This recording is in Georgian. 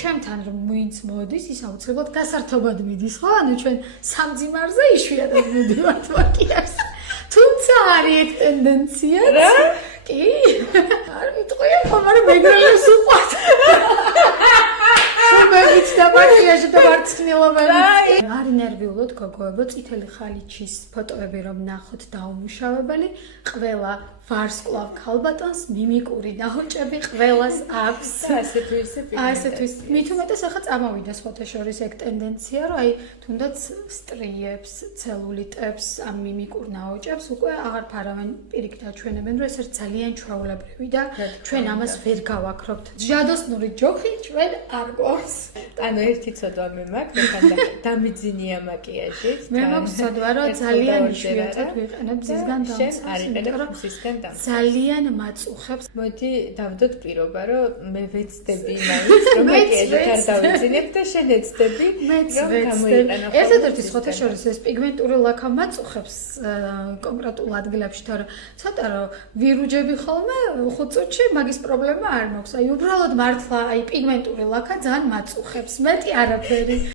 ჩემთან რომ ვინც მოდის, ის აუცილებლად გასართობად მიდის, ხო? ანუ ჩვენ სამძიმარზე იშვიათად მივდივართ მაკიაჟს. თუმცა არის ეგ ტენდენცია. რა? კი. არ ვიტყვია, მაგრამ მეგრელებს უყვართ. მეგიც და მაკიაჟი და მარცხნილობები. არის ნერვიულად გოგოებო, წითელი ხალიჩის ფოტოები რომ ნახოთ დაუმუშავებელი, ყველა ვარსკვლავ ქალბატონს მიმიკური ნაოჭები ყველას აქვს. ასე თუ ისე პიგმენტები. მით უმეტეს ახლა წამოვიდა სხვათა შორის ეგ ტენდენცია, რომ აი თუნდაც სტრიებს, ცელულიტებს, ამ მიმიკურ ნაოჭებს უკვე აღარ ფარავენ პირიქით აჩვენებენ, რომ ეს არის ძალიან ჩვეულებრივი და ჩვენ ამას ვერ გავაქრობთ. ჟადოსნური ჯოხი ჩვენ არ გვაქვს. ანუ ერთი ცოდვა მე მაქვს, ხანდა დამიძინია მაკიაჟით. მე მაქვს ცოდვა, რომ ძალიან იშვიათად ვიყენებ ზისგან შენ არ იყენებ ზისგან ძალიან მაწუხებს. მოდი დავდოთ პირობა, რომ მე ვეცდები მაინც, რომ მაკიაჟით არ დავიძინებ და შენ ეცდები, რომ გამოიყენო. ერთადერთი სხვათა შორის ეს პიგმენტური ლაქა მაწუხებს კონკრეტულ ადგილებში, თორე ცოტა რომ ვირუჯები ხოლმე 5 წუთში მაგის პრობლემა არ მაქვს. აი უბრალოდ მართლა აი პიგმენტური ლაქა ძალიან მაწუხებს. მეტი არაფერი.